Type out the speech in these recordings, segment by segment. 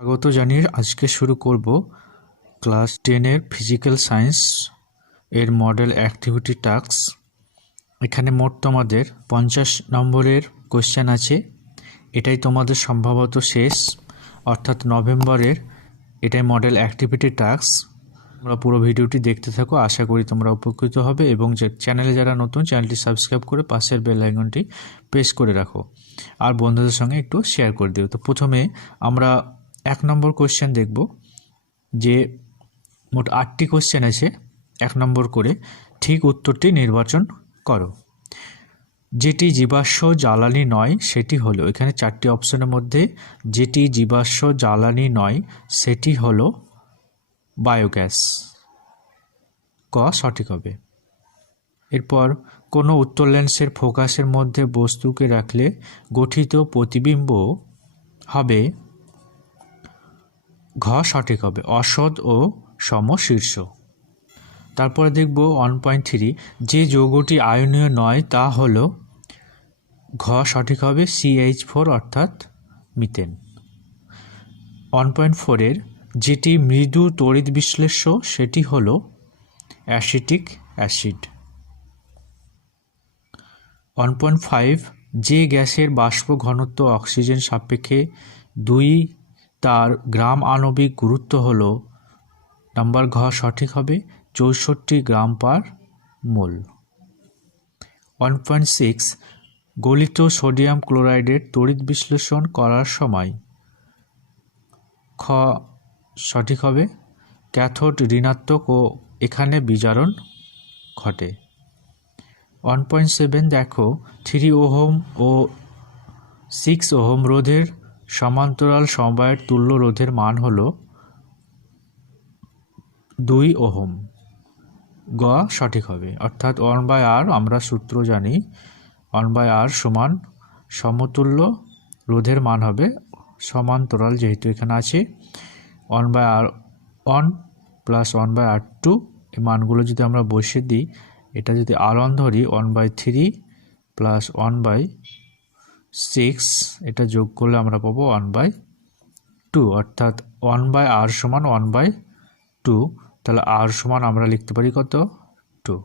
স্বাগত জানিয়ে আজকে শুরু করব ক্লাস 10-এর ফিজিক্যাল সায়েন্স এর মডেল অ্যাক্টিভিটি টাস্ক। এখানে মোট তোমাদের 50 নম্বরের কোশ্চেন আছে। এটাই তোমাদের সম্ভবত শেষ, অর্থাৎ নভেম্বরের। এটাই মডেল অ্যাক্টিভিটি টাস্ক। তোমরা পুরো ভিডিওটি দেখতে থাকো, আশা করি তোমরা উপকৃত হবে। এবং যে চ্যানেলে যারা নতুন, চ্যানেলটি সাবস্ক্রাইব করে পাশের বেল আইকনটি প্রেস করে রাখো, আর বন্ধুদের সঙ্গে একটু শেয়ার করে দিও। তো প্রথমে আমরা 1 নম্বর কোশ্চেন দেখব, যে মোট 8টি কোশ্চেন আছে, 1 নম্বর করে। ঠিক উত্তরটি নির্বাচন করো। যেটি জীবাশ্ম জ্বালানি নয় সেটি হলো, এখানে 4টি অপশনের মধ্যে যেটি জীবাশ্ম জ্বালানি নয় সেটি হলো বায়োগ্যাস। ক সঠিক হবে। এরপর কোনো উত্তর লেন্সের ফোকাসের মধ্যে বস্তুকে রাখলে গঠিত প্রতিবিম্ব হবে, ঘ সঠিক হবে, অসৎ ও সমশীর্ষ। তারপরে দেখব 1.3, যে যৌগটি আয়নীয় নয় তা হলো, ঘ সঠিক হবে, CH4 অর্থাৎ মিথেন। 1.4-এর যেটি মৃদু তড়িৎ বিশ্লেষ্য সেটি হলো অ্যাসিটিক অ্যাসিড। 1.5, যে গ্যাসের বাষ্প ঘনত্ব অক্সিজেন সাপেক্ষে 2, তার গ্রাম আণবিক গুরুত্ব হলো, নাম্বার ঘ সঠিক হবে, 64 গ্রাম পার মোল। 1.6, গলিত সোডিয়াম ক্লোরাইডের তড়িৎ বিশ্লেষণ করার সময়, খ সঠিক হবে, ক্যাথোড ঋণাত্মক ও এখানে বিজারণ ঘটে। 1.7, দেখো 3 ওহম ও 6 ওহম রোধের সমান্তরাল সমবায়ের তুল্য রোধের মান হলো 2 ওহম। গ সঠিক হবে, অর্থাৎ 1/R আমরা সূত্র জানি, 1/R সমান সমতুল্য রোধের মান হবে সমান্তরাল, যেহেতু এখানে আছে 1/R1 প্লাস 1/R2। এই মানগুলো যদি আমরা বসিয়ে দিই, এটা যদি R1 ধরি 1/3 প্লাস 1/6, এটা যোগ করলে আমরা পাবো 1/2, অর্থাৎ 1/R সমান 1/2। তাহলে R সমান আমরা লিখতে পারি কত, 2,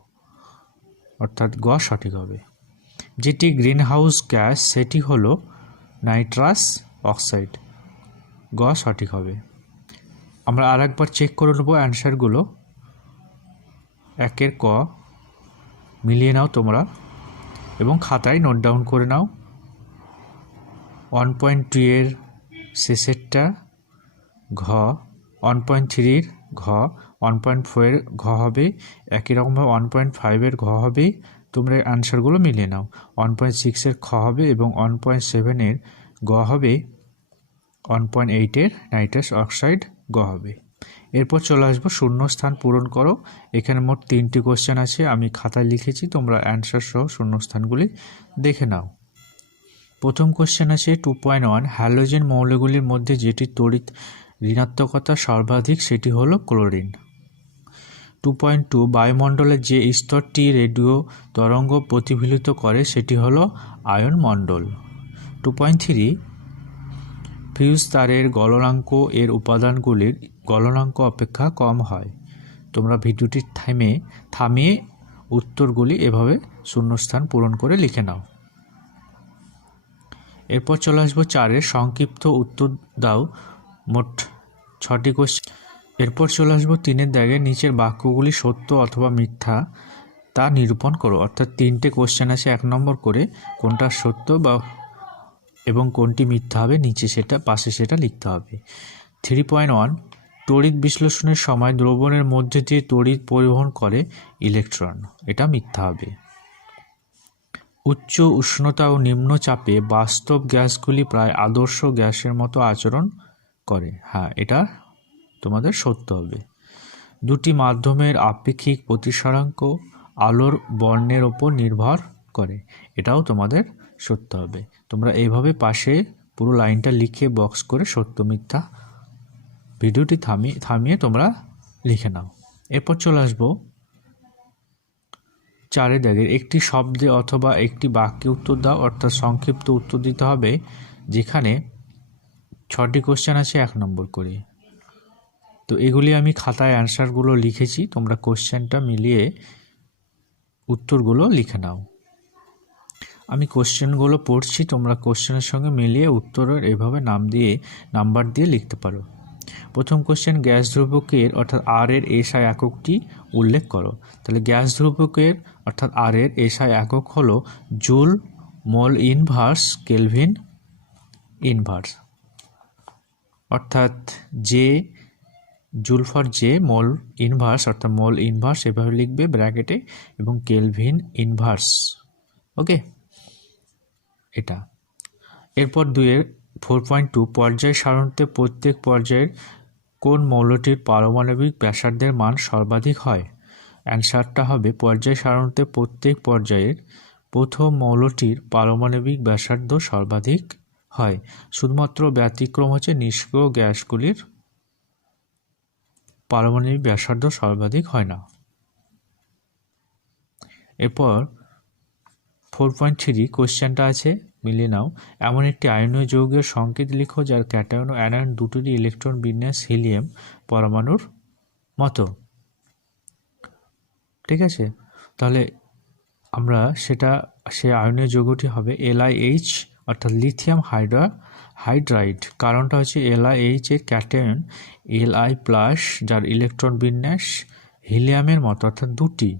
অর্থাৎ গ সঠিক হবে। যেটি গ্রিনহাউস গ্যাস সেটি হলো নাইট্রাস অক্সাইড। গ সঠিক হবে। আমরা আরেকবার চেক করে নেব অ্যান্সারগুলো। 1-এর ক মিলিয়ে নাও তোমরা এবং খাতায় নোট ডাউন করে নাও। 1.2-এর শেষেরটা ঘ, 1.3-এর ঘ, 1.4-এর ঘ হবে, একই রকমভাবে 1.5-এর ঘ হবে। তোমরা অ্যান্সারগুলো মিলিয়ে নাও। 1.6-এর খ হবে এবং 1.7-এর গ হবে, 1.8-এর নাইট্রাস অক্সাইড গ হবে। এরপর চলে আসবো শূন্যস্থান পূরণ করো। এখানে মোট 3টি কোশ্চেন আছে, আমি খাতায় লিখেছি, তোমরা অ্যান্সার সহ শূন্যস্থানগুলি দেখে নাও। প্রথম কোশ্চেন আছে 2.1, হ্যালোজেন মৌলগুলির মধ্যে যেটি তড়িৎ ঋণাত্মকতা সর্বাধিক সেটি হলো ক্লোরিন। 2.2, বায়ুমণ্ডলের যে স্তরটি রেডিও তরঙ্গ প্রতিফলিত করে সেটি হলো আয়ন মণ্ডল। 2.3, ফিউজ তারের গলনাঙ্ক এর উপাদানগুলির গলনাঙ্ক অপেক্ষা কম হয়। তোমরা ভিডিওটি থামিয়ে উত্তরগুলি এভাবে শূন্যস্থান পূরণ করে লিখে নাও। এরপর চলে আসবো 4-এর সংক্ষিপ্ত উত্তর দাও। মোট 6টি কোশ্চেন। এরপর চলে আসবো 3-এর দাগে নিচের বাক্যগুলি সত্য অথবা মিথ্যা তা নিরূপণ করো। অর্থাৎ 3টে কোশ্চেন আছে 1 নম্বর করে, কোনটা সত্য বা এবং কোনটি মিথ্যা হবে নিচে সেটা পাশে সেটা লিখতে হবে। 3.1, তড়িৎ বিশ্লেষণের সময় দ্রবণের মধ্যে দিয়ে তড়িৎ পরিবহন করে ইলেকট্রন, এটা মিথ্যা হবে। উচ্চ উষ্ণতা ও নিম্ন চাপে বাস্তব গ্যাসগুলি প্রায় আদর্শ গ্যাসের মতো আচরণ করে, হ্যাঁ এটা তোমাদের সত্য হবে। 2টি মাধ্যমের আপেক্ষিক প্রতিসরাঙ্ক আলোর বর্ণের ওপর নির্ভর করে, এটাও তোমাদের সত্য হবে। তোমরা এইভাবে পাশে পুরো লাইনটা লিখে বক্স করে সত্য মিথ্যা ভিডিওটি থামিয়ে তোমরা লিখে নাও। এরপর চলে আসবো 4-এর দাগের একটি শব্দে অথবা একটি বাক্যে উত্তর দাও। অর্থাৎ সংক্ষিপ্ত উত্তর দিতে হবে, যেখানে 6টি কোশ্চেন আছে 1 নম্বর করে। তো এগুলি আমি খাতায় অ্যান্সারগুলো লিখেছি, তোমরা কোশ্চেনটা মিলিয়ে উত্তরগুলো লিখে নাও। আমি কোশ্চেনগুলো পড়ছি, তোমরা কোশ্চেনের সঙ্গে মিলিয়ে উত্তরের এভাবে নাম্বার দিয়ে লিখতে পারো। প্রথম কোশ্চেন, গ্যাস ধ্রুবকের অর্থাৎ আর এর এসআই এককটি উল্লেখ করো। তাহলে গ্যাস ধ্রুবকের অর্থাৎ আর এর এসআই একক হলো joule, mole inverse, kelvin inverse. অর্থাৎ যে জুল ফর যে, মোল ইনভার্স অর্থাৎ মোল ইনভার্স এভাবে লিখবে ব্র্যাকেটে, এবং কেলভিন ইনভার্স। ওকে, এটা। এরপর 4.2 পর্যায় সারণীতে প্রত্যেক পর্যায়ের কোন মৌলটির পারমাণবিক ব্যাসার্ধের মান সর্বাধিক হয়? অ্যান্সারটা হবে পর্যায় সারণীতে প্রত্যেক পর্যায়ের প্রথম মৌলটির পারমাণবিক ব্যাসার্ধ সর্বাধিক হয়। শুধুমাত্র ব্যতিক্রম হচ্ছে নিষ্ক্রিয় গ্যাসগুলির পারমাণবিক ব্যাসার্ধ সর্বাধিক হয় না। এরপর 4.3 কোশ্চেনটা আছে, মিলিয়ে নাও। এমন একটি আয়নীয় যৌগের সংকেত লিখো যার ক্যাটায়ন ও অ্যানায়ন দুটোরই ইলেকট্রন বিন্যাস হিলিয়াম পরমাণুর মতো। ঠিক আছে, তাহলে আমরা সে আয়নীয় যৌগটি হবে LiH অর্থাৎ লিথিয়াম হাইড্রাইড। কারণটা হচ্ছে LiH এর ক্যাটায়ন Li+, যার ইলেকট্রন বিন্যাস হিলিয়ামের মতো অর্থাৎ দুটি।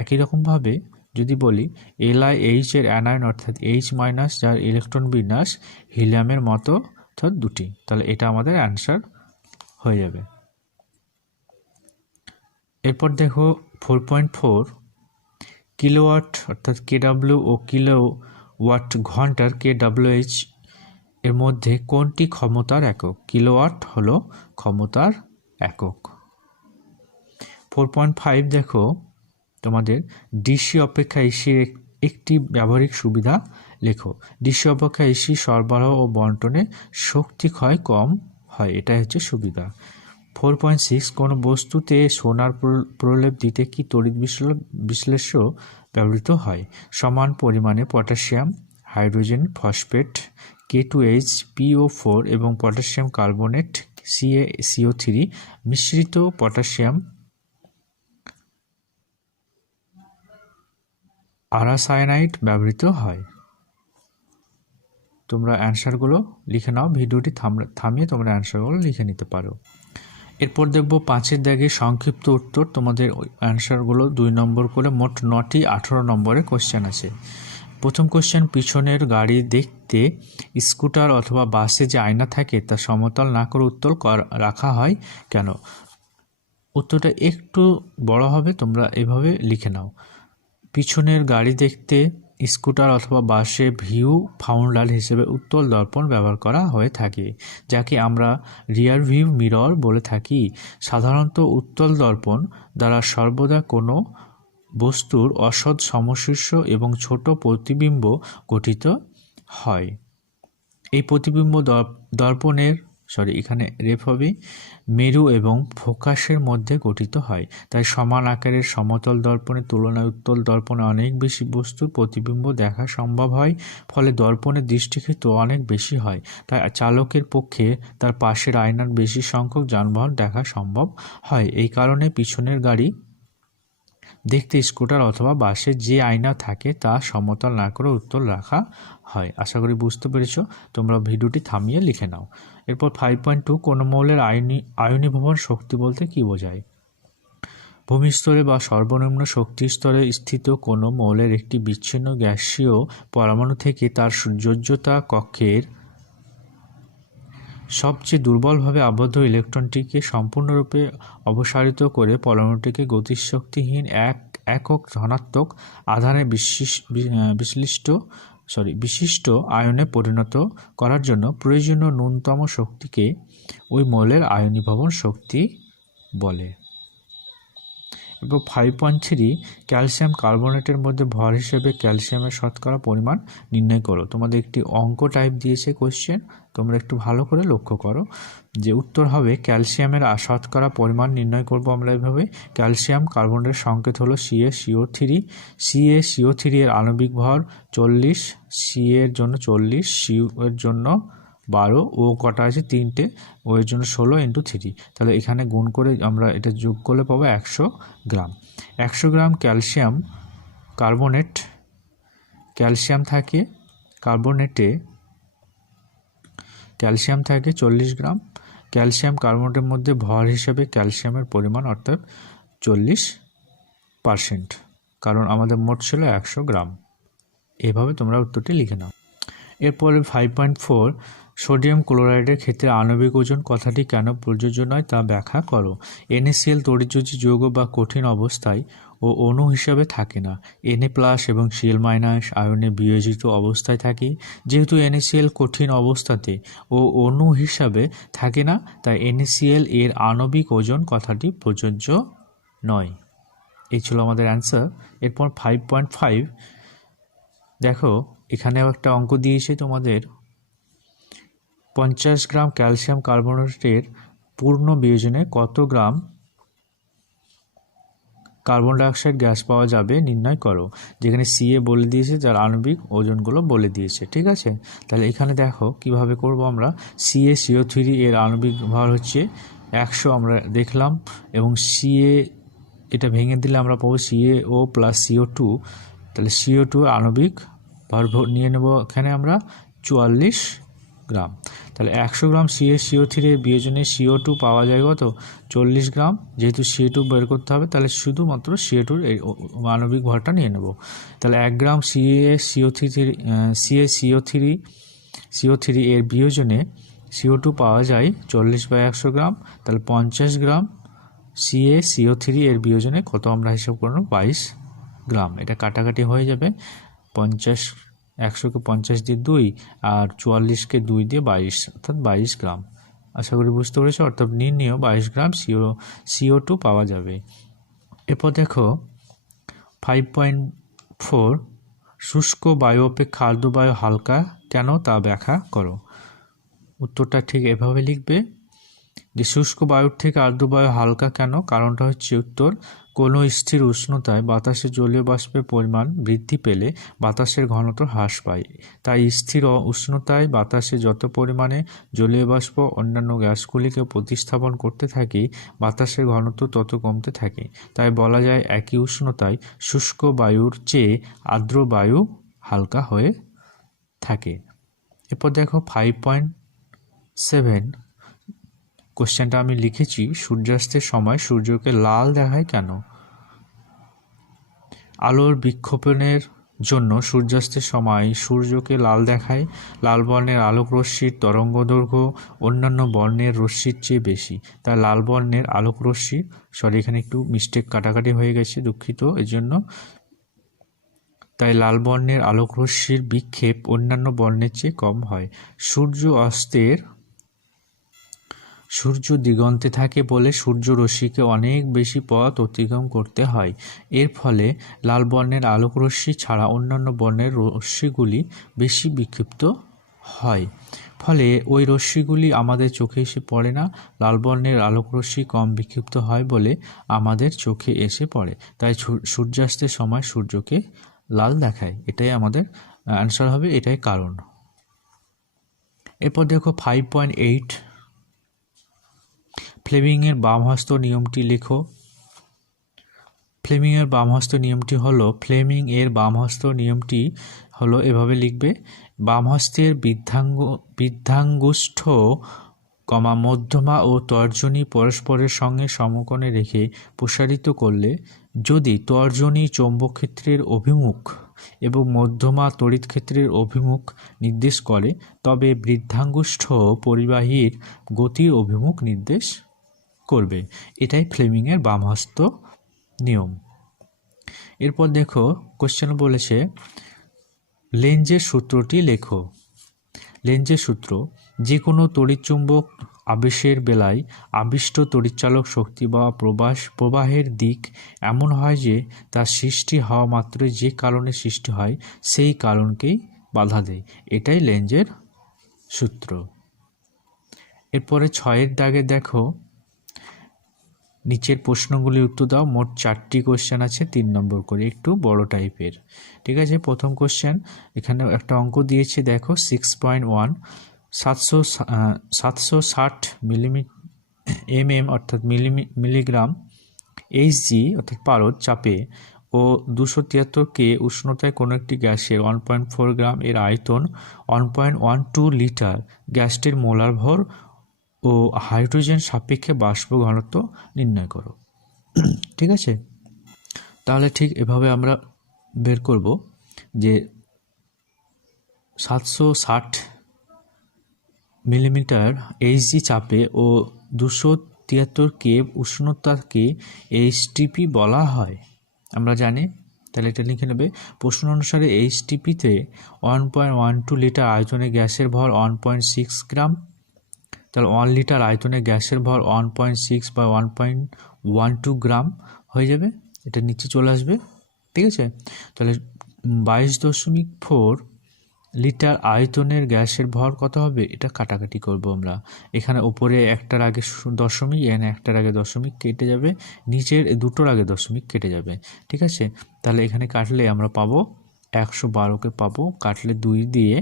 একই রকমভাবে যদি বলি LiH এর অ্যানায়ন অর্থাৎ H-, যার ইলেকট্রন বিন্যাস হিলিয়ামের মতো অর্থাৎ দুটি, তাহলে এটা আমাদের অ্যান্সার হয়ে যাবে। এরপর দেখো 4.4 কিলোওয়াট অর্থাৎ KW ও কিলোওয়াট ঘন্টার KWH এর মধ্যে কোনটি ক্ষমতার একক? কিলোওয়াট হলো ক্ষমতার একক। 4.5 দেখো তোমাদের ডিসি অপেক্ষা এসির একটি ব্যবহারিক সুবিধা লেখো। ডিসি অপেক্ষা এসি সরবরাহ ও বন্টনে শক্তি ক্ষয় কম হয়, এটাই হচ্ছে সুবিধা। 4.6 কোনো বস্তুতে সোনার প্রলেপ দিতে কি তড়িৎ বিশ্লেষ্য ব্যবহৃত হয়? সমান পরিমাণে potassium, hydrogen phosphate K2H, PO4 এবং পটাশিয়াম কার্বনেট CaCO3 মিশ্রিত পটাশিয়াম আরাসায়ানাইড ব্যবহৃত হয়। তোমরা অ্যান্সারগুলো লিখে নাও, ভিডিওটি থামিয়ে তোমরা অ্যান্সারগুলো লিখে নিতে পারো। এরপর দেখব 5-এর দাগে সংক্ষিপ্ত উত্তর। তোমাদের অ্যান্সারগুলো 2 নম্বর করে, মোট 9টি 18 নম্বরের কোশ্চেন আছে। প্রথম কোশ্চেন, পিছনের গাড়ি দেখতে স্কুটার অথবা বাসে যে আয়না থাকে তা সমতল না করে উত্তল রাখা হয় কেন? উত্তরটা একটু বড় হবে, তোমরা এভাবে লিখে নাও। পিছনের গাড়ি দেখতে স্কুটার অথবা বাসে ভিউ ফাউন্ডার হিসেবে উত্তল দর্পণ ব্যবহার করা হয়ে থাকে, যাকে আমরা রিয়ার ভিউ মিরর বলে থাকি। সাধারণত উত্তল দর্পণ দ্বারা সর্বদা কোনো বস্তুর অসৎ সমশীর্ষ এবং ছোট প্রতিবিম্ব গঠিত হয়। এই প্রতিবিম্ব দর্পণের এখানে রেফ হবে মেরু এবং ফোকাসের মধ্যে গঠিত হয়। তাই সমান আকারের সমতল দর্পণের তুলনায় উত্তল দর্পণে অনেক বেশি বস্তুর প্রতিবিম্ব দেখা সম্ভব হয়, ফলে দর্পণের দৃষ্টিক্ষেত্র অনেক বেশি হয়। তাই চালকের পক্ষে তার পাশের আয়নার বেশি সংখ্যক যানবাহন দেখা সম্ভব হয়। এই কারণে পিছনের গাড়ি দেখতে স্কুটার অথবা বাসে যে আয়না থাকে তা সমতল না করে উত্তল রাখা হয়। আশা করি বুঝতে পেরেছ, তোমরা ভিডিওটি থামিয়ে লিখে নাও। এরপর 5.2 কোনো মৌলের আয়নীভবন শক্তি বলতে কি বোঝায়? ভূমিস্তরে বা সর্বনিম্ন শক্তি স্তরে স্থিত কোনো মৌলের একটি বিচ্ছিন্ন গ্যাসীয় পরমাণু থেকে তার যোজ্যতা কক্ষের সবচেয়ে দুর্বলভাবে আবদ্ধ ইলেকট্রনটিকে সম্পূর্ণরূপে অপসারিত করে পরমাণুটিকে গতিশক্তিহীন একক ধনাত্মক আধানে বিশিষ্ট আয়নে পরিণত করার জন্য প্রয়োজনীয় ন্যূনতম শক্তিকে ওই মৌলের আয়নীভবন শক্তি বলে। এরপর 5.3 ক্যালসিয়াম কার্বনেটের মধ্যে ভর হিসেবে ক্যালসিয়ামের শতকরা পরিমাণ নির্ণয় করো। তোমাদের একটি অঙ্ক টাইপ দিয়েছে কোশ্চেন, তোমরা একটু ভালো করে লক্ষ্য করো যে উত্তর হবে ক্যালসিয়ামের শতকরা পরিমাণ নির্ণয় করব আমরা এভাবে। ক্যালসিয়াম কার্বনেটের সংকেত হলো CaCO3। CaCO3 এর আণবিক ভর 40, C এর জন্য 40, C এর জন্য 12, ও কটা আছে 3টে, ও এর জন্য 16 × 3, তাহলে এখানে গুণ করে আমরা এটা যোগ করলে পাবো 100 গ্রাম। 100 গ্রাম ক্যালসিয়াম কার্বনেট, ক্যালসিয়াম থাকে কার্বনেটে, ক্যালসিয়াম থাকে 40 গ্রাম। ক্যালসিয়াম কার্বনেটের মধ্যে ভর হিসাবে ক্যালসিয়ামের পরিমাণ অর্থাৎ 40%, কারণ আমাদের মোট ছিল 100 গ্রাম। এভাবে তোমরা উত্তরটি লিখে নাও। এরপরে 5.4 সোডিয়াম ক্লোরাইডের ক্ষেত্রে আণবিক ওজন কথাটি কেন প্রযোজ্য নয় তা ব্যাখ্যা করো। NaCl তড়িৎযোজী যৌগ বা কঠিন অবস্থায় ও অণু হিসাবে থাকে না। Na+ এবং Cl- আয়নে বিয়োজিত অবস্থায় থাকে। যেহেতু NaCl কঠিন অবস্থাতে ও অণু হিসাবে থাকে না, তাই NaCl এর আণবিক ওজন কথাটি প্রযোজ্য নয়। এই ছিল আমাদের অ্যান্সার। এরপর 5.5 দেখো, এখানেও একটা অঙ্ক দিয়েছে তোমাদের। 50 গ্রাম ক্যালসিয়াম কার্বনেটের পূর্ণ বিয়োজনে কত গ্রাম কার্বন ডাইঅক্সাইড গ্যাস পাওয়া যাবে নির্ণয় করো। যেখানে Ca বলে দিয়েছে, যার আণবিক ওজনগুলো বলে দিয়েছে। ঠিক আছে, তাহলে এখানে দেখো কিভাবে করব আমরা। CaCO3 এর আণবিক ভর হচ্ছে 100 আমরা দেখলাম, এবং Ca এটা ভেঙে দিলে আমরা পাবো CaO + CO2, তাহলে CO2 আণবিক ভর নিয়ে নেব এখানে আমরা 44 গ্রাম। তাহলে 100 গ্রাম CaCO3 এর বিয়োজনে CO2 পাওয়া যায় কত? 40 গ্রাম। যেহেতু CO2 বের করতে হবে, তাহলে শুধুমাত্র CO2 এর আণবিক ভরটা নিয়ে নেব। তাহলে 1 গ্রাম CaCO3 এর বিয়োজনে CO2 পাওয়া যায় 40/100 গ্রাম। তাহলে 50 গ্রাম CaCO3 এর বিয়োজনে কত আমরা হিসাব করব? 22 গ্রাম। এটা কাটাকাটি হয়ে যাবে। 100কে 50 দিয়ে 2 আর 44কে 2 দিয়ে 22, অর্থাৎ 22 গ্রাম। আশা করি বুঝতে পেরেছো। অর্থাৎ নির্ণেয় 22 গ্রাম CO2 পাওয়া যাবে। এরপর দেখো 5.4 শুষ্ক বায়ু অপেক্ষা আর্দ্র বায়ু হালকা কেন তা ব্যাখ্যা করো। উত্তরটা ঠিক এভাবে লিখবে যে শুষ্ক বায়ুর থেকে আর্দ্র বায়ু হালকা কেন। কারণটা হচ্ছে উত্তর, কোনো স্থির উষ্ণতায় বাতাসে জলীয় বাষ্পের পরিমাণ বৃদ্ধি পেলে বাতাসের ঘনত্ব হ্রাস পায়। তাই স্থির উষ্ণতায় বাতাসে যত পরিমাণে জলীয় বাষ্প অন্যান্য গ্যাসগুলিকে প্রতিস্থাপন করতে থাকে, বাতাসের ঘনত্ব তত কমতে থাকে। তাই বলা যায় একই উষ্ণতায় শুষ্ক বায়ুর চেয়ে আর্দ্র বায়ু হালকা হয়ে থাকে। এরপর দেখো 5.7 কোশ্চেনটা আমি লিখেছি, সূর্যাস্তের সময় সূর্যকে লাল দেখায় কেন? আলোর বিক্ষেপণের জন্য সূর্যাস্তের সময় সূর্যকে লাল দেখায়। লাল বর্ণের আলোক রশ্মির তরঙ্গদৈর্ঘ্য অন্যান্য বর্ণের রশ্মির চেয়ে বেশি, তাই লাল বর্ণের আলোক রশ্মি, এখানে একটু মিস্টেক কাটাকাটি হয়ে গেছে, দুঃখিত এর জন্য। তাই লাল বর্ণের আলোক রশ্মির বিক্ষেপ অন্যান্য বর্ণের চেয়ে কম হয়। সূর্য দিগন্তে থাকে বলে সূর্য রশ্মিকে অনেক বেশি পথ অতিক্রম করতে হয়। এর ফলে লাল বর্ণের আলোক রশ্মি ছাড়া অন্যান্য বর্ণের রশ্মিগুলি বেশি বিক্ষিপ্ত হয়। ফলে ওই রশ্মিগুলি আমাদের চোখে এসে পড়ে না। লাল বর্ণের আলোক রশ্মি কম বিক্ষিপ্ত হয় বলে আমাদের চোখে এসে পড়ে। তাই সূর্যাস্তের সময় সূর্যকে লাল দেখায়। এটাই আমাদের অ্যান্সার হবে, এটাই কারণ। এরপর দেখো 5.8 ফ্লেমিংয়ের বামহস্ত নিয়মটি লেখো। ফ্লেমিংয়ের বামহস্ত নিয়মটি হলো এভাবে লিখবে। বামহস্তের বৃদ্ধাঙ্গুষ্ঠ মধ্যমা ও তর্জনী পরস্পরের সঙ্গে সমকোণে রেখে প্রসারিত করলে যদি তর্জনী চৌম্বক ক্ষেত্রের অভিমুখ এবং মধ্যমা তড়িৎ ক্ষেত্রের অভিমুখ নির্দেশ করে, তবে বৃদ্ধাঙ্গুষ্ঠ পরিবাহীর গতির অভিমুখ নির্দেশ করবে। এটাই ফ্লেমিংয়ের বামহস্ত নিয়ম। এরপর দেখো কোশ্চেন বলেছে লেঞ্জের সূত্রটি লেখো। লেঞ্জের সূত্র: যে কোনো তড়িৎচুম্বক আবেশের বেলায় আবিষ্ট তড়িৎচালক শক্তি বা প্রবাহের দিক এমন হয় যে তার সৃষ্টি হওয়া মাত্রই যে কারণে সৃষ্টি হয় সেই কারণকেই বাধা দেয়। এটাই লেঞ্জের সূত্র। এরপরে 6 দাগে দেখো, নিচের প্রশ্নগুলির উত্তর দাও। মোট 4টি কোশ্চেন আছে, 3 নম্বর করে, একটু বড় টাইপের। ঠিক আছে, প্রথম কোশ্চেন, এখানে একটা অঙ্ক দিয়েছে দেখো 6.1 760 অর্থাৎ মিলিগ্রাম এইচজি অর্থাৎ পারদ চাপে ও 273 কে উষ্ণতায় কোনো একটি গ্যাসের 1.4 গ্রাম এর আয়তন 1.12 লিটার গ্যাসটির মোলার ভর ও হাইড্রোজেন সাপেক্ষে বাষ্প ঘনত্ব নির্ণয় করো। ঠিক আছে, তাহলে ঠিক এভাবে আমরা বের করব যে 760 মিলিমিটার এইচজি চাপে ও 273 কে উষ্ণতাকে এইচটিপি বলা হয় আমরা জানি। তাহলে এটা লিখে নেবে। প্রশ্ন অনুসারে এইচটিপিতে 1.12 লিটার আয়তনে গ্যাসের ভর 1.6 গ্রাম, তাহলে 1 লিটার আয়তনে গ্যাসের ভর 1.6 বা 1.12 গ্রাম হয়ে যাবে, এটা নিচে চলে আসবে। ঠিক আছে, তাহলে 22.4 লিটার আয়তনের গ্যাসের ভর কত হবে, এটা কাটাকাটি করব আমরা। এখানে উপরে একটার আগে দশমিক, এখানে একটার আগে দশমিক কেটে যাবে, নিচের দুটোর আগে দশমিক কেটে যাবে। ঠিক আছে, তাহলে এখানে কাটলে আমরা পাবো 112কে পাবো, কাটলে 2 দিয়ে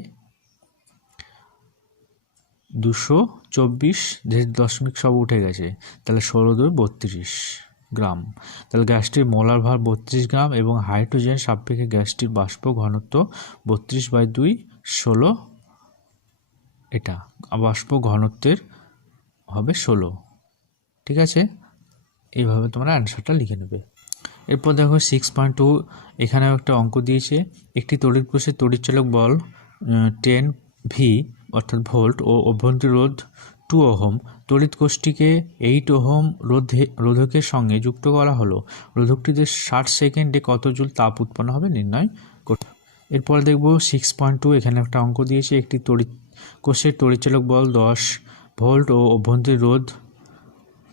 224, যেহেতু দশমিক সব উঠে গেছে, তাহলে 16 × 2 = 32 গ্রাম। তাহলে গ্যাসটির মোলার ভর 32 গ্রাম এবং হাইড্রোজেন সাপেক্ষে গ্যাসটির বাষ্প ঘনত্ব 32/2 16, এটা বাষ্প ঘনত্বের হবে 16। ঠিক আছে, এইভাবে তোমরা অ্যান্সারটা লিখে নেবে। এরপর দেখো 6.2, এখানেও একটা অঙ্ক দিয়েছে। একটি তড়িৎ কোষের তড়িৎচালক বল 10 ভি অর্থাৎ ভোল্ট ও অভ্যন্তরীণ রোধ 2 ওহম, তড়িৎ কোষটিকে 8 ওহম রোধকের সঙ্গে যুক্ত করা হলো। রোধকটিতে 60 সেকেন্ডে কত জুল তাপ উৎপন্ন হবে নির্ণয় করতে। এরপর দেখব 6.2, এখানে একটা অঙ্ক দিয়েছে। একটি তড়িৎ কোষের তড়িৎচালক বল 10 ভোল্ট ও অভ্যন্তরীণ রোধ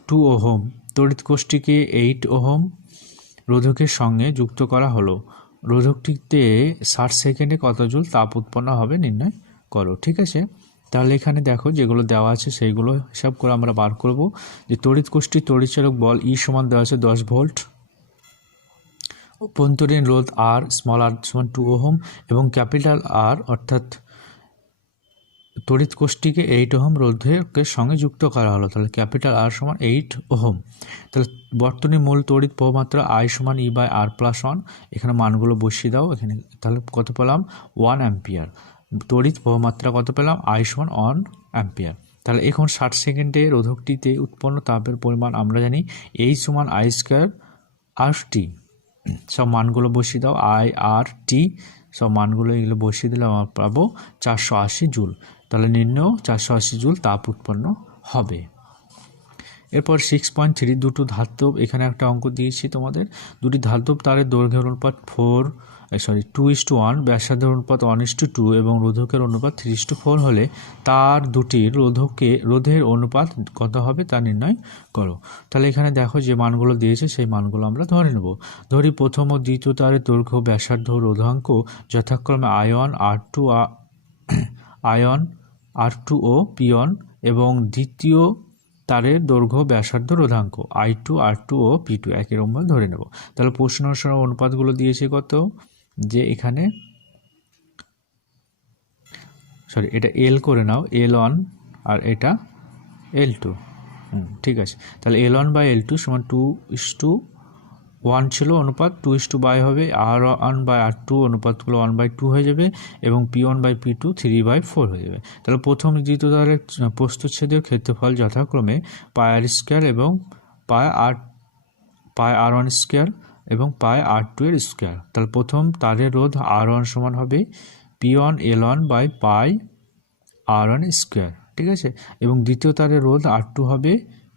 2 ওহম, তড়িৎ কোষটিকে 8 ওহম রোধকের সঙ্গে যুক্ত করা হলো। রোধকটিতে 60 সেকেন্ডে কত জুল তাপ উৎপন্ন হবে নির্ণয় করো। ঠিক আছে, তাহলে এখানে দেখো যেগুলো দেওয়া আছে সেইগুলো হিসাব করে আমরা বার করব। যে তড়িৎ কোষটির তড়িৎচালক বল ই সমান দেওয়া আছে 10 ভোল্ট, অভ্যন্তরীণ রোধ আর স্মল আর সমান 2 ওহম এবং ক্যাপিটাল আর অর্থাৎ তড়িৎ কোষটিকে 8 ওহম রোধকের সঙ্গে যুক্ত করা হলো। তাহলে ক্যাপিটাল আর সমান 8 ওহম। তাহলে বর্তনীর মূল তড়িৎ প্রবাহমাত্রা I সমান E/R+1, এখানে মানগুলো বসিয়ে দাও এখানে। তাহলে কত পেলাম 1 অ্যাম্পিয়ার। তড়িৎ প্রবাহমাত্রা কত পেলাম I সমান 1 অ্যাম্পিয়ার। তাহলে এখন 60 সেকেন্ডে রোধকটিতে উৎপন্ন তাপের পরিমাণ আমরা জানি H সমান I²RT। সব মানগুলো বসিয়ে দাও, IRT সব মানগুলো এগুলো বসিয়ে দিলে আমরা পাবো 480 জুল। তাহলে নির্ণয় 480 জুল তাপ উৎপন্ন হবে। এরপর 6.3, দুটো ধাতব, এখানে একটা অঙ্ক দিয়েছি তোমাদের। দুটি ধাতব তারের দৈর্ঘ্যের অনুপাত 2:1, ব্যাসার্ধের অনুপাত 1:2 এবং রোধকের অনুপাত 3:4 হলে তার দুটির রোধের অনুপাত কত হবে তা নির্ণয় করো। তাহলে এখানে দেখো যে মানগুলো দিয়েছে সেই মানগুলো আমরা ধরে নেব। ধরি প্রথম ও দ্বিতীয় তারের দৈর্ঘ্য, ব্যাসার্ধ, রোধাঙ্ক যথাক্রমে আয়ন R2 ও P1 এবং দ্বিতীয় তারের দৈর্ঘ্য, ব্যাসার্ধ, রোধাঙ্ক I2, R2 ও P2 একই রকম ধরে নেব। তাহলে প্রশ্ন অনুসারে অনুপাতগুলো দিয়েছে কত, যে এখানে এটা L করে নাও, L1 আর এটা L2। ঠিক আছে, তাহলে L1/L2 সমান 2:1 ছিল অনুপাত, 2:by হবে। R1/R2 অনুপাতগুলো 1/2 হয়ে যাবে এবং P1/P2 3/4 হয়ে যাবে। তাহলে প্রথম দ্বিতীয় তারের প্রস্থচ্ছেদের ক্ষেত্রফল যথাক্রমে πr² এবং πr1² এবং πr2 এর স্কোয়ার। তাহলে প্রথম তারের রোধ R1 সমান হবে P1L1/πr1²। ঠিক আছে, এবং দ্বিতীয় তারের রোধ R2 হবে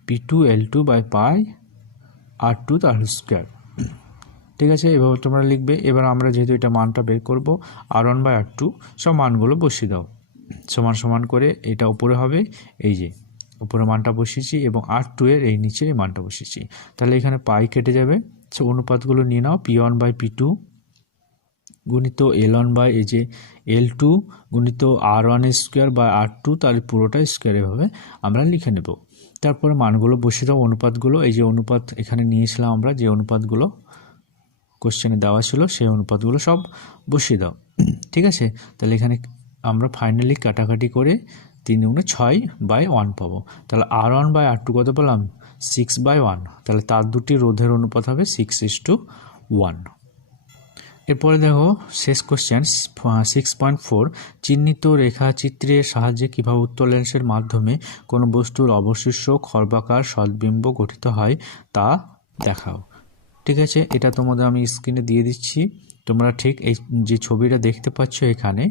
P2L2/πr2²। ঠিক আছে, এভাবে তোমরা লিখবে। এবার আমরা যেহেতু এটা মানটা বের করব, R1/R2 সব মানগুলো বসিয়ে দাও, সমান সমান করে এটা উপরে হবে, এই যে উপরে মানটা বসিয়েছি এবং R2 এর এই নিচে এই মানটা বসিয়েছি। তাহলে এখানে পাই কেটে যাবে। সো অনুপাতগুলো নিয়ে নাও, P1/P2 গুণিত L1/L2 গুণিত R1² তার পুরোটা স্কোয়ার, এভাবে আমরা লিখে নেব। তারপরে মানগুলো বসিয়ে দাও, অনুপাতগুলো, এই যে অনুপাত এখানে নিয়েছিলাম আমরা, যে অনুপাতগুলো কোশ্চেনে দেওয়া ছিল সেই অনুপাতগুলো সব বসিয়ে দাও। ঠিক আছে, তাহলে এখানে আমরা ফাইনালি কাটাকাটি করে 3×6/1 পাবো। তাহলে R1/R2 কত পেলাম? 6/1। তাহলে তার দুটি রোধের অনুপাত হবে 6:1। এরপরে দেখো শেষ কোশ্চেন 6.4, চিহ্নিত রেখাচিত্রের সাহায্যে কীভাবে উত্তল লেন্সের মাধ্যমে কোনো বস্তুর অবশিষ্ট খর্বাকার সদ্বিম্ব গঠিত হয় তা দেখাও। ঠিক আছে, এটা তোমাদের আমি স্ক্রিনে দিয়ে দিচ্ছি। তোমরা ঠিক এই যে ছবিটা দেখতে পাচ্ছ এখানে,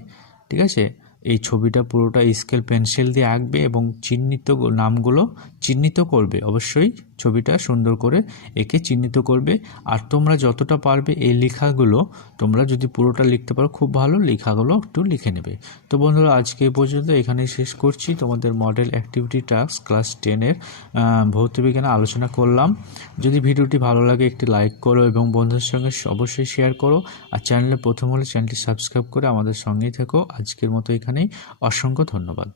ঠিক আছে, এই ছবিটা পুরোটা স্কেল পেন্সিল দিয়ে আঁকবে এবং চিহ্নিত নামগুলো চিহ্নিত করবে। অবশ্যই ছবিটা সুন্দর করে একে চিহ্নিত করবে। আর তোমরা যতটা পারবে এই লেখাগুলো তোমরা যদি পুরোটা লিখতে পারো খুব ভালো, লেখাগুলো একটু লিখে নেবে। তো বন্ধুরা আজকে এই পর্যন্ত এখানেই শেষ করছি। তোমাদের মডেল অ্যাক্টিভিটি টাস্ক ক্লাস 10-এর ভৌতবিজ্ঞানে আলোচনা করলাম। যদি ভিডিওটি ভালো লাগে একটি লাইক করো এবং বন্ধুদের সঙ্গে অবশ্যই শেয়ার করো। আর চ্যানেলে প্রথম হলে চ্যানেলটি সাবস্ক্রাইব করে আমাদের সঙ্গেই থেকো। আজকের মতো এখানেই, অসংখ্য ধন্যবাদ।